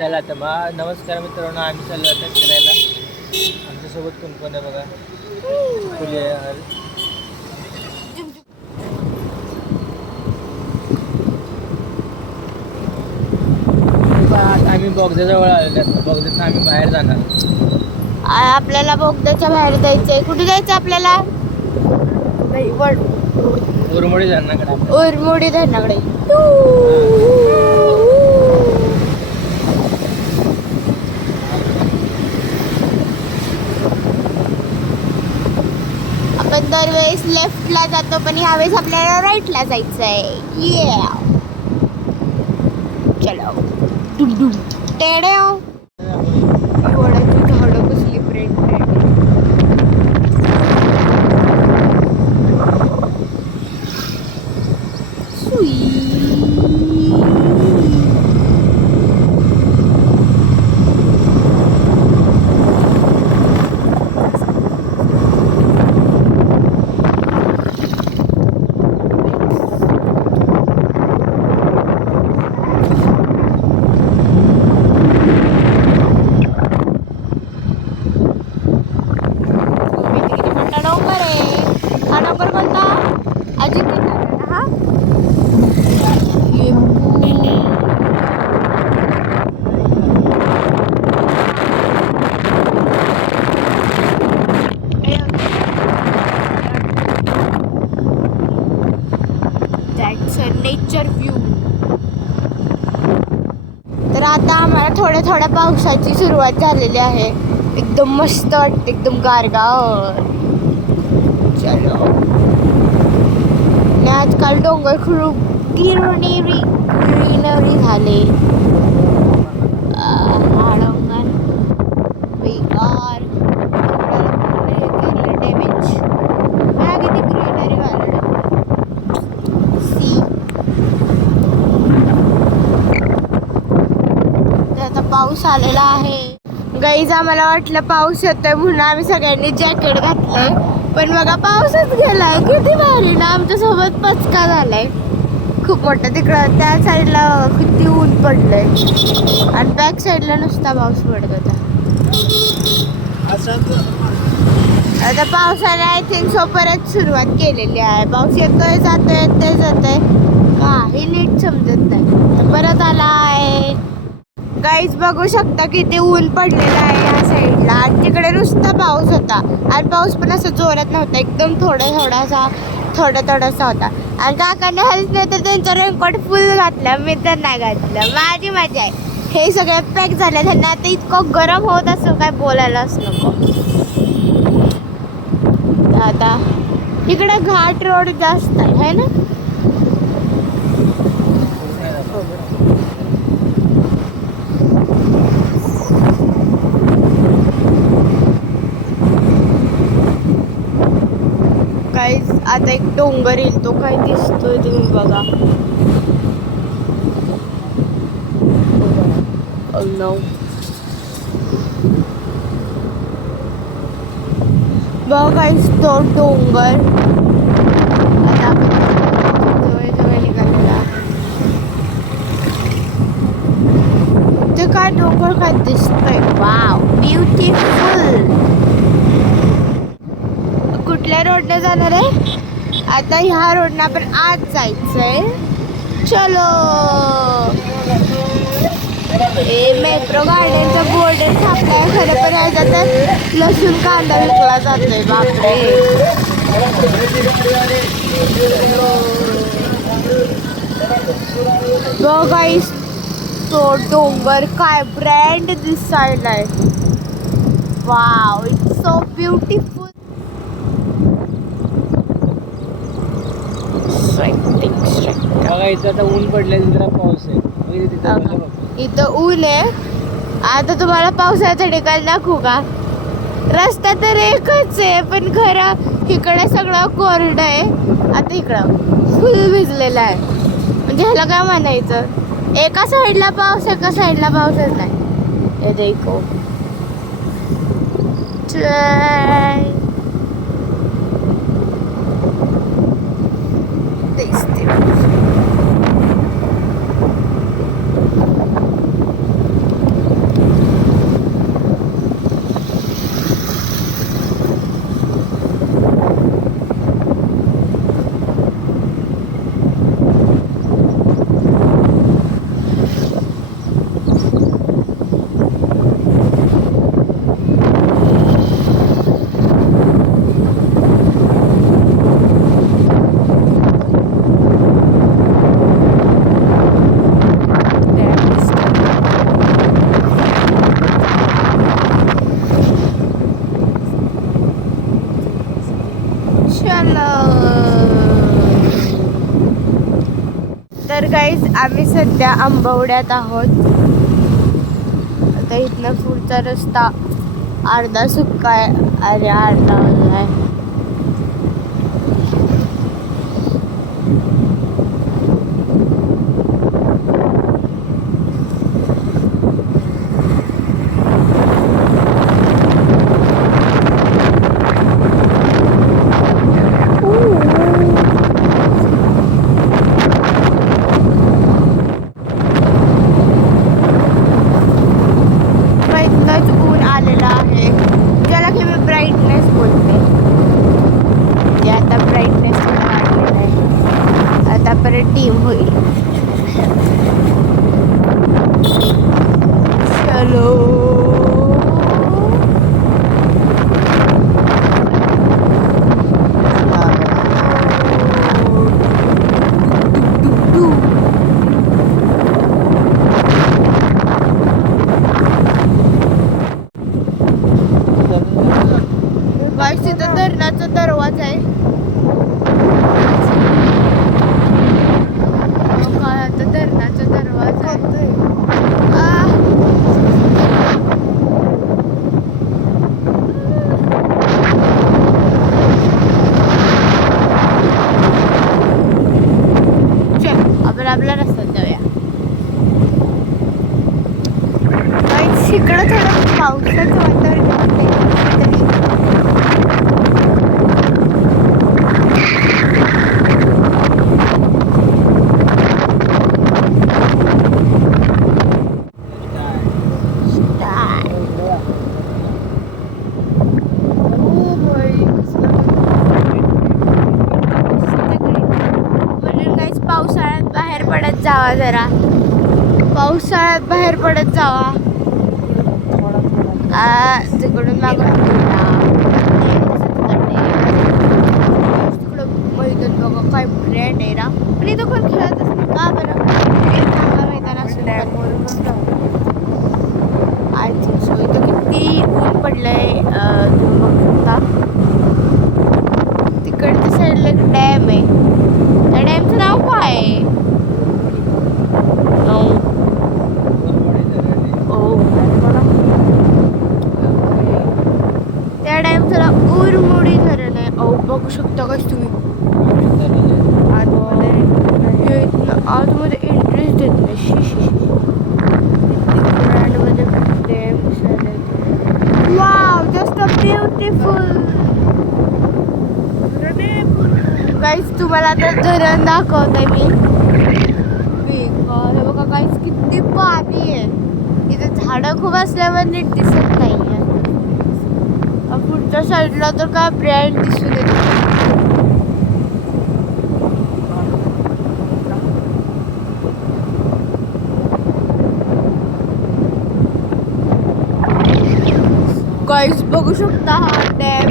चला आता मग नमस्कार मित्रांनो, आम्ही चाललो आता फिरायला. आमच्यासोबत कोण कोण आहे बघा. फुले आहे. आता आम्ही बोगद्याजवळ आलेलो आहे. बोगद्यात आम्ही बाहेर जाणार. आपल्याला बोगद्याच्या बाहेर जायचंय. कुठे जायचं आपल्याला? उरमोडी धरणाकडे. उरमोडी धरणाकडे. आपण दरवेळेस लेफ्टला जातो, पण ह्यावेळेस आपल्याला राईटला जायचंय. चलो डुम टेड्याव. वडाची झाडं कसली फ्रेंड नेचर व्ह्यू. तर आता आम्हाला थोड्या थोड्या पावसाची सुरुवात झालेली आहे. एकदम मस्त वाटते, एकदम गारगार. चलो. आणि आजकाल डोंगर खूप ग्रीनरी झाले. हा डोंगर बेकार डॅमेज. किती ग्रीनरी वाला पाऊस आलेला आहे. गाईज आम्हाला वाटलं पाऊस येतोय म्हणून आम्ही सगळ्यांनी जॅकेट घातलंय, पण बघा पाऊसच गेलाय. किती भारी ना. आमच्या सोबत पचका झालाय खूप मोठा. तिकडं त्या साईडला किती ऊन पडलंय आणि बॅक साईडला नुसता पाऊस पडत होता. आता पावसाने आय थिंक सो परत सुरुवात केलेली आहे. पाऊस येतोय जातोय काही नीट समजत नाही. परत आला आहे. गाईज बघू शकता किती ऊन पडलेलं आहे या साईडला. आणि तिकडे नुसता पाऊस होता आणि पाऊस पण असं जोरात नव्हता, एकदम थोडासा होता. आणि काकांना हेल्प नाही तर त्यांचा रेनकोट फुल घातला, मी तर नाही घातलं. माझी मजा आहे. हे सगळे पॅक झाले. त्यांना आता इतकं गरम होत असं काय बोलायलाच नको. आता इकडे घाट रोड जास्त आहे ना. आता एक डोंगर येईल, तो काय दिसतोय तुम्ही बघा. बघा तो डोंगर. आता जवळ निघालेला ते काय डोंगर काय दिसतोय. Wow beautiful. कुठल्या रोडने जाणार आहे? आता ह्या रोडनं आपण आज जायचंय. चलो. हे मेट्रो गार्डनचा बोर्ड छापलाय खरं, पण ह्याच्यात लसूण कांदा विकला जातोय. बापरे. बघा तो डोंगर काय ब्रँड दिसायलाय. Wow it's so beautiful. बघा इथं आता ऊन पडलंय, जरा पाऊस आहे. इथं ऊन आहे. आता तुम्हाला पावसाचं ठिकाण दाखवू का? रस्ता तर एकच आहे, पण खरं इकडे सगळं कोरडं आहे. आता इकडं फुल भिजलेलं आहे. म्हणजे ह्याला काय म्हणायचं, एका साईडला पाऊस एका साईडला पाऊसच नाही. हे देखो. आम्ही सध्या आंबवड्यात आहोत. आता इथनं पुढचा रस्ता अर्धा सुक्का आहे. अरे अर्धा आहे. ऊन आलेला आहे ज्याला की मी ब्राईटनेस बोलते. म्हणजे आता ब्राईटनेस वाढलेला आहे. आता परत डीम होईल. चलो गाईस तिथं धरणाचा दरवाजा आहे. काय आता धरणाचा दरवाजा आहे. चल आपण आपल्या रस्त्यात जाऊया. गाईस इकडं थोडं पावसाचं वातावरण आहे. पावसाळ्यात बाहेर पडत जावा जरा. पावसाळ्यात बाहेर पडत जावा. तिकडून मागून तिकडं मैदान बघा काय ब्रँड आहे ना. पण इथं कोण खेळतच नाही का बरं. मैदान असून आय थिंक सो. इथं किती ऊन पडलंय तुम्ही बघू शकता. तिकडच्या साईडला एक डॅम आहे. त्या डॅमचं नाव काय आहे. त्या डॅमचं नाव उरमुडी धरण आहे. बघू शकता का तुम्ही. आतमध्ये इंटरेस्ट देत नाही. Wow just a beautiful. Guys तुम्हाला आता धरण दाखवते मी. हे बघा गाईस किती पाणी आहे. इथे झाडं खूप असल्यावर नीट दिसत नाही आहे. पुढच्या साईडला तर काय ब्रँड दिसून येत. गाईस बघू शकता हा डॅम.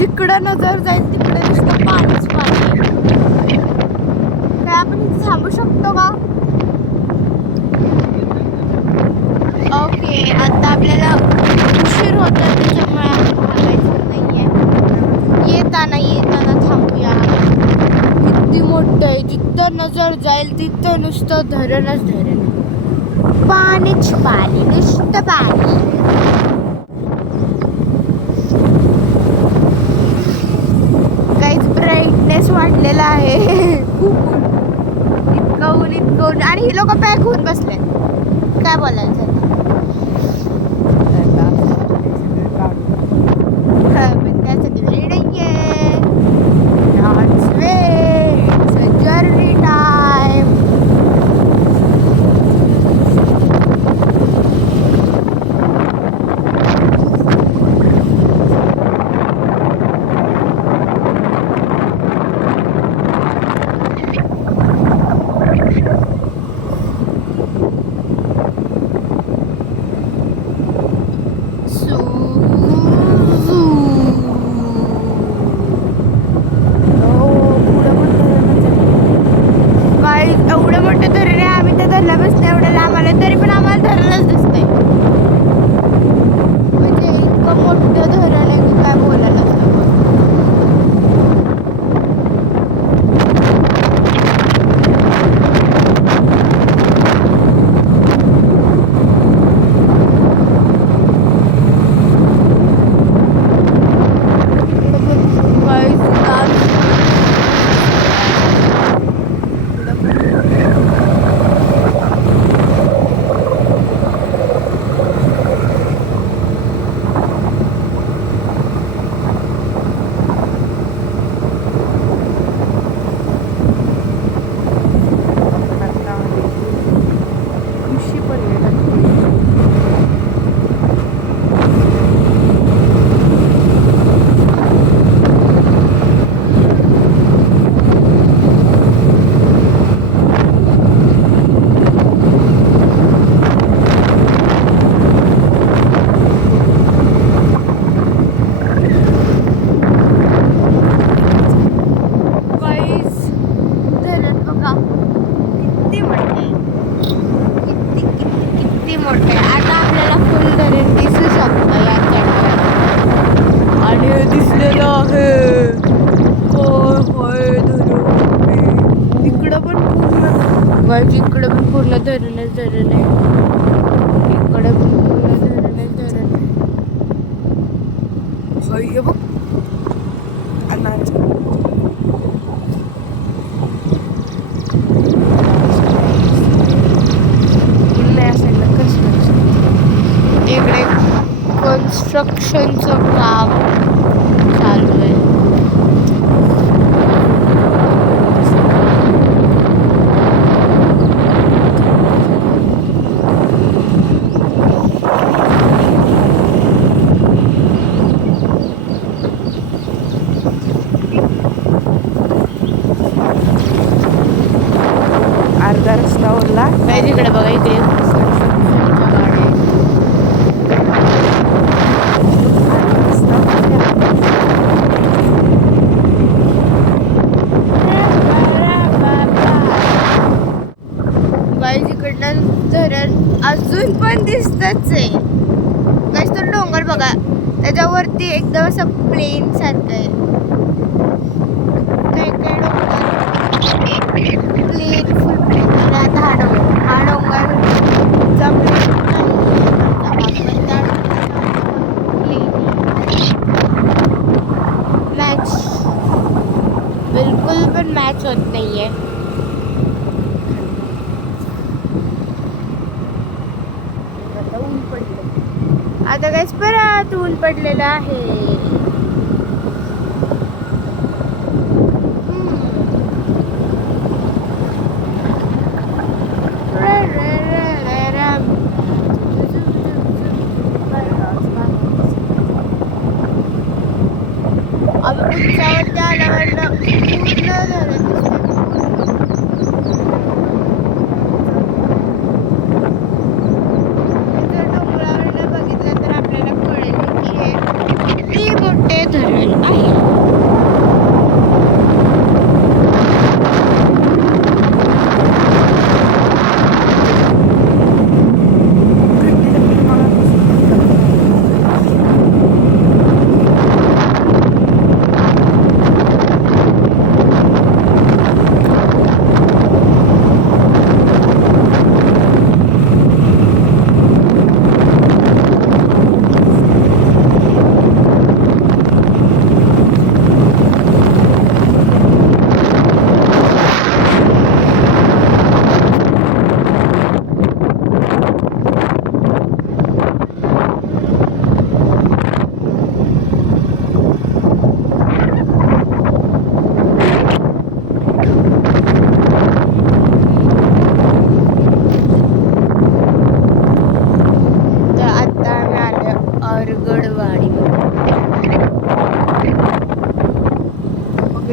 तिकडं नजर जाईल तिकडे नुसतं पाणीच पाणी. काय आपण इथे थांबू शकतो का. ओके आता आपल्याला उशीर होतो त्याच्यामुळे आपण थांबायचं नाहीये. येताना थांबूया. किती मोठं आहे. जिथं नजर जाईल तिथं नुसतं धरणच धरण. पाणीच पाणी नुसतं पाणी. काहीच ब्राईटनेस वाढलेला आहे. खूप इतकं ऊन आणि ही लोक पॅक होऊन बसले. काय बोलायचं पण त्यासाठी वेळ नाहीये. Journey time. दिवशी पर्यटन किती मोठे. आता आपल्याला फुल धरण दिसू शकतं या कॅमेऱ्यात. आणि हे दिसलेलं आहे होय होय धरण. इकडं पण पूर्ण इकडं पण पूर्ण धरणच धरण आहे. इकडे पण पूर्ण धरणच धरण आहे. हे बघ इकडे कन्स्ट्रक्शनचं काम चालू आहे. अर्धा रस्ता ओरला तिकडे बघा. इकडे धरण अजून पण दिसतच आहे. गाईस तो डोंगर बघा, त्याच्यावरती एकदम असं प्लेन सारखं आहे. काही काही डोंगर प्लेन फुल प्लेन. आता हा डोंगर मॅच बिलकुल पण मॅच होत नाहीये. आता काहीच परत ऊन पडलेलं आहे. उंचावरती आल्यावर पूर्ण झालं. धरण आहे.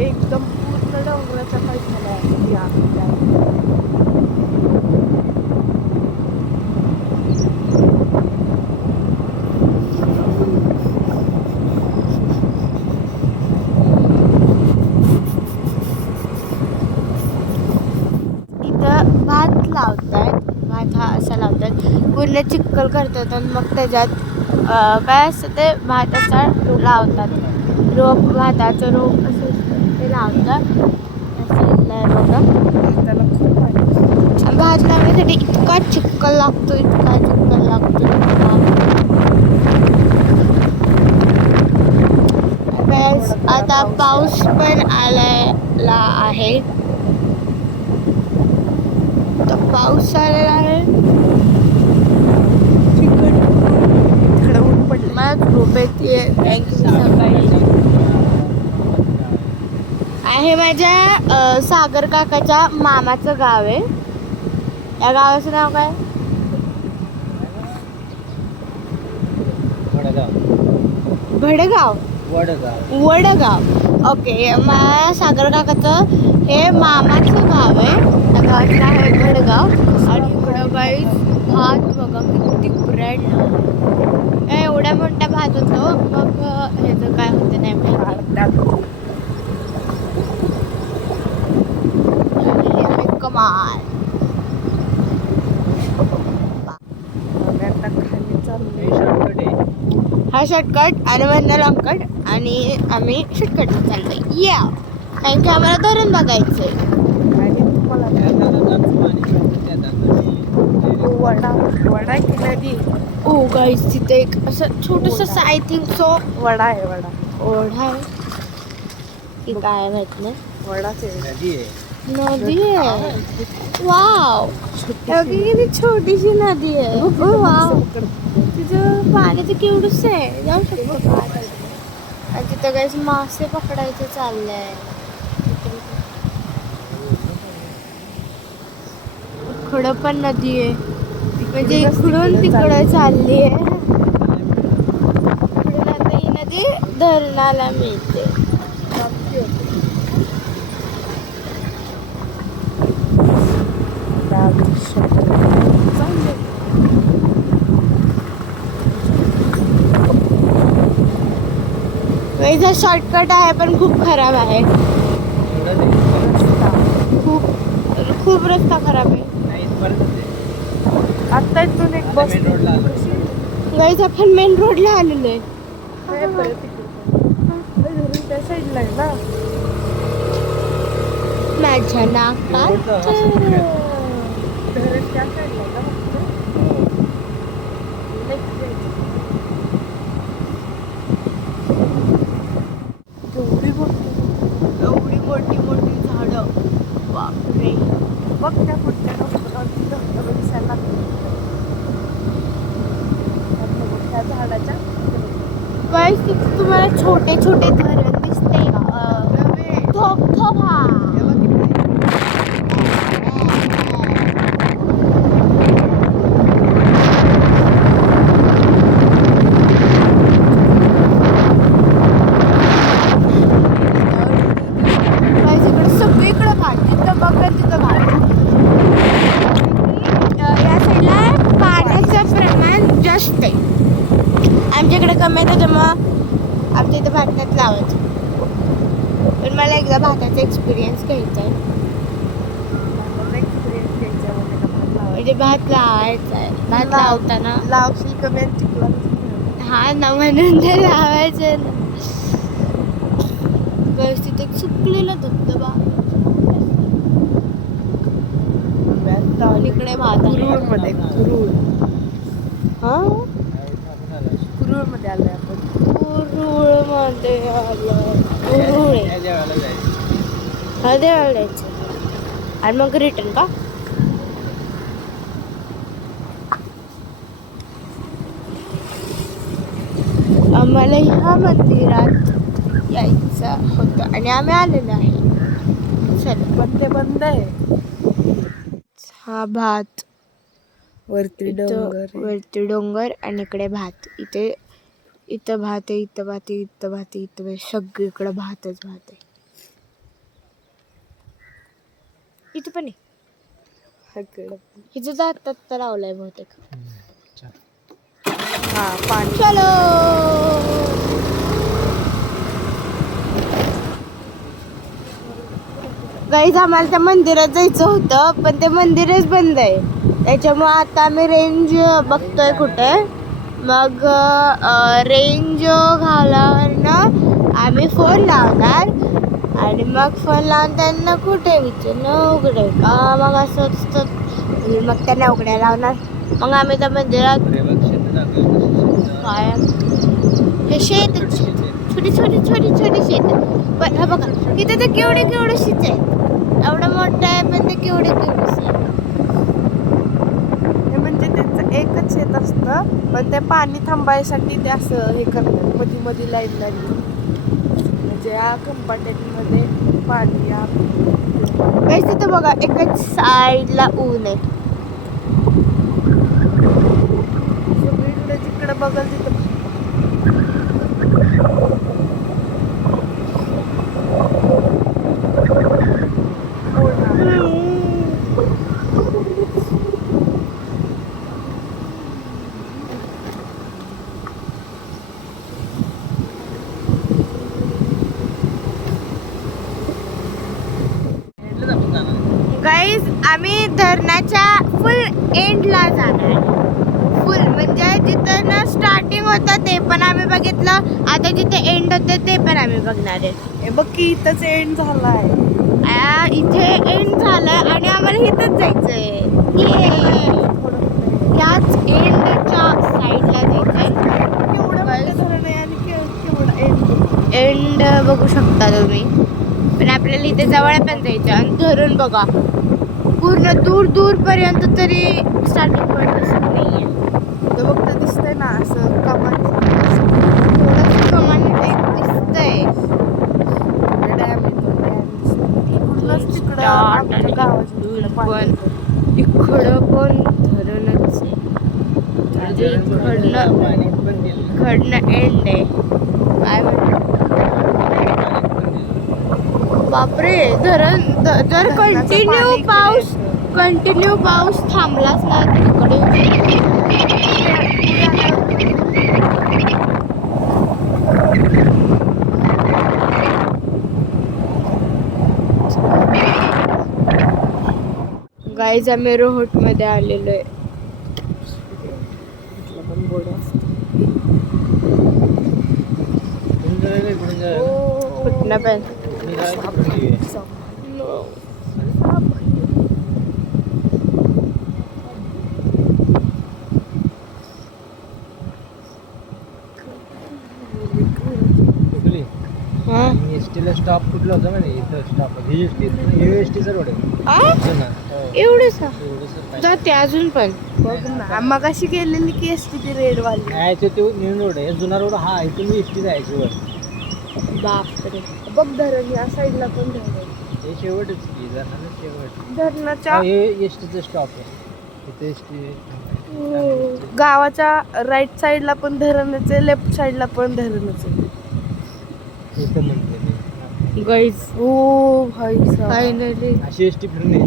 एकदम पूर्ण डोंगराचा काही झाला इथं भात लावतात. भात हा असा लावतात, पूर्ण चिखल करतात आणि मग त्याच्यात काय असतं ते भात असा लावतात. रोप, भाताचं रोप असं ते लावतात. बघा त्याला खूप भात लावण्यासाठी इतका चिखल लागतो, इतका चिखल लागतो. आता पाऊस पण आलेला आहे. पाऊस आलेला आहे. मला झोप येते आहे. माझ्या सागर काकाच्या मामाचं गाव आहे. या गावाचं नाव काय? भडगाव वडगाव. वडगाव. ओके, सागर काकाचं हे मामाचं गाव आहे. त्या गावाचं नाव आहे भडगाव. आणि इकडं गाईस भात बघा किती ब्रेड एवढ्या मोठ्या भात होतो. मग ह्याचं काय होतं नाही माहिती. कमाल. हा शॉर्टकट आणि वरनं लॉंग कट आणि आम्ही शॉर्टकट चाललोय. या कारण की आम्हाला धरण बघायचंय. वडा की नदी. ओ गाईस तिथे एक असं छोटस आय थिंक सो वडा आहे वडा. ओढा आहे की काय माहित नाही. वडाच आहे. नदी आहे. नदी आहे. वाव, किती छोटीशी नदी आहे. ओ वाव, तिथं पाणी तर केवढंच आहे. जाऊ शकतो का? आणि तिथं काहीच मासे पकडायचे चाललंय. इकडं पण नदी आहे. म्हणजे इकडून तिकडं चालली आहे. इकडून आता ही नदी धरणाला मिळते. इथं शॉर्टकट आहे पण खूप खराब आहे. खूप खूप रस्ता खराब आहे. आता इथून एक बस मेन रोडला आलो. गाईज आपण मेन रोडला आलेलो आहे. त्या साईडला आहे ना. माझ्या नाकात धरण त्या साईडला आहे ना. एवढी मोठी मोठी झाडं. बापरे. बघ त्या पुढच्या डोंगरावरती धबधबा दिसायला लागतो. त्या झाडाच्या गाईज तिथे तुम्हाला छोटे छोटे धरण दिसते का? धबधबा. सगळीकडे भात. तिथं बघा तिथं भात. या साईडला पाण्याचं प्रमाण जास्त आहे. आमच्याकडे कमी आहे त्याच्यामुळं आमच्या इथं भात नाही लावायचं. पण मला एकदा भाताचा एक्सपिरियन्स घ्यायचा आहे. म्हणजे भात लावायचा आहे. भात लावताना लावशील कमी आणि चिखला. हा ना, म्हणून ते लावायचं ना. तिथे एक सुकलेला धबधबा आणि इकडे भात आहे. कुरूळमध्ये हा, कुरूळमध्ये आलोय आपण. कुरूळमध्ये आलं. कुरूळ आहे. या देवाला जायचं. हा देवाला जायचं आणि मग रिटर्न का? आम्हाला ह्या मंदिरात यायचं होतं आणि आम्ही आलेलो आहे. चल, पण ते बंद आहे. हा भात. वरती इथं डोंगर. वरती डोंगर आणि इकडे भात. इथं भात आहे, इथं भात आहे, इथं भात आहे, इथं भात. सगळीकडे भातच भात आहे. इथं पण आहे. इथं जातात लावलाय बहुतेक. हा पाणी. चलो. गाईज आम्हाला त्या मंदिरात जायचं होतं पण ते मंदिरच बंद आहे. त्याच्यामुळे आता आम्ही रेंज बघतोय कुठे. मग रेंज घालावर ना आम्ही फोन लावणार आणि मग फोन लावून त्यांना कुठे विचारलं उघडे का. मग असं असतं. मग त्यांना उघड्या लावणार. मग आम्ही त्या मंदिरात काय हे शेत छोटी छोटी छोटी छोटी शेत. पण हा बघा इथे तर केवढे केवढे शेत आहेत. एवढं मोठं आहे पण ते केवढे केवढे आहे. हे म्हणजे त्यांचं एकच शेत असतं पण ते पाणी थांबायसाठी ते असं हे करतात. मध्ये मध्ये लाईन लागली म्हणजे या कंपार्टमेंटमध्ये पाणी या. तिथं बघा एकच साईडला ऊन आहे. सगळीकडे जिकडे बघल तिथं आम्ही धरणाच्या फुल एंडला जाणार. फुल म्हणजे जिथं ना स्टार्टिंग होतं ते पण आम्ही बघितलं. आता जिथे एंड होते ते पण आम्ही बघणार आहे. हे बघ की इथंच एंड झालाय. इथे एंड झालंय आणि आम्हाला इथंच जायचंय. याच एंडच्या साईडला जायचंय. केवढं मोठं धरण आहे आणि केवढं एंड. एंड बघू शकता तुम्ही. पण आपल्याला इथे जवळ पण जायचं आणि धरण बघा पूर्ण दूर दूर पर्यंत तरी स्टार्टिंग पॉईंट दिसत नाहीये. तो बघ ते दिसतंय ना असं कमान कमान दिसतंय. डॅम इकडूनच तिकडं आमच्या गावाच्या तिकडं पाणी येतं. इकडं पण धरणच आहे. म्हणजे इकडनं एंड आहे. काय म्हणतात बापरे धरण जर कंटिन्यू पाऊस थांबलाच ना तिकडे गाईज आम्ही रोहट मध्ये आलेलो आहे. पण बोर्ड असतं. कुठनं पण एसटीला स्टॉप कुठला होता माहिती इथं स्टॉप एसटीचा रोड आहे जुना. हो. एवढंच एवढंसर काय. जाते अजून पण. बघ ना मगाशी गेलेली की एसटी ती रेड वाली. नाही तो मेन रोड आहे जुना रोड हा इथून एसटी जायची वर. बापरे बघ धरण या साईडला पण धरण आहे. हे शेवटच की जाणार शेवट. धरणाच्या हे एसटीचं स्टॉप आहे इथे एसटी. गावाच्या राईट साईडला पण धरणच आहे, लेफ्ट साईडला पण धरणच आहे. इथं म्हणते गाईज ओ भाई साहब. फायनली अशी एसटी फिरणे